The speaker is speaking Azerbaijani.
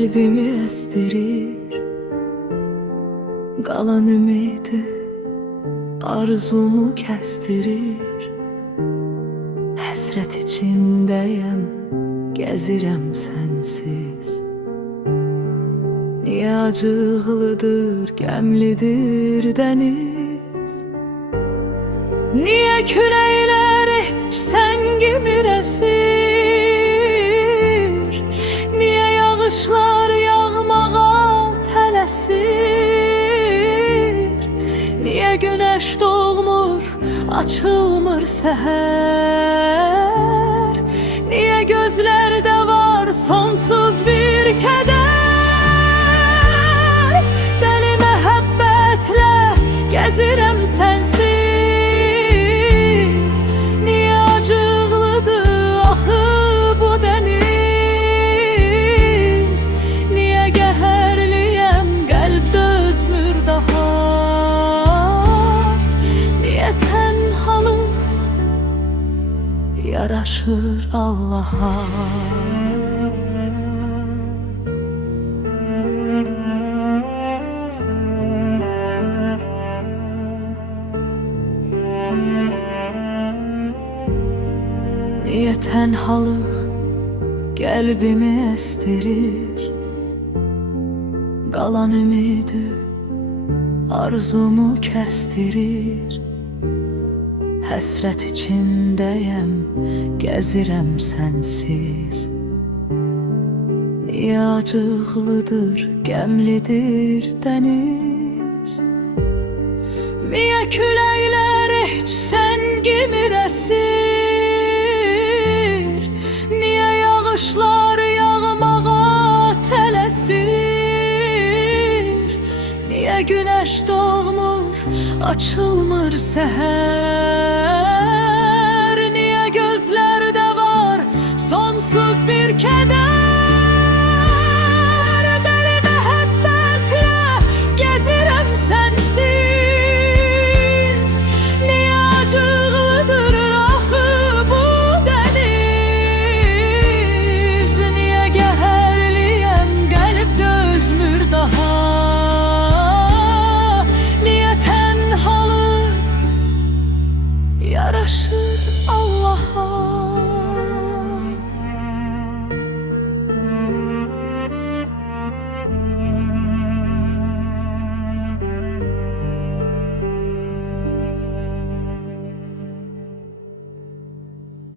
Qəlbimi əsdirir qalan ümidi, arzumu kəsdirir. Həsrət içindəyəm, gəzirəm sənsiz. Niyə acıqlıdır, qəmlidir dəniz? Niyə küləklər heç sən kimi əsir? Niyə yağışlar yağmağa tələsir? Niyə günəş doğmur, açılmır səhər? Niyə gözlərdə var sonsuz bir kədər? Dəli məhəbbətlə gəzirəm sənsiz. Niyə acıqlıdır axı bu dəniz? Niyə qəhərliyəm, qəlb dözmür daha? Niyə tənhalıq yaraşır Allaha? Niyə tənhalıq qəlbimi əsdirir? Qalan ümidi, arzumu kəsdirir. Həsrət içindəyəm, gəzirəm sənsiz. Niyə acıqlıdır, qəmlidir dəniz? Niyə küləklər heç sən kimi əsir? Niyə yağışlar yağmağa tələsir? Niyə günəş doğmur, açılmır səhər? Niyə gözlərdə var sonsuz bir kədər? Dəli məhəbbətlə gəzirəm sənsiz. Niyə acıqlıdır axı bu dəniz? Niyə qəhərliyəm, qəlb dözmür daha? Niyə tənhalıq yaraşır Allaha?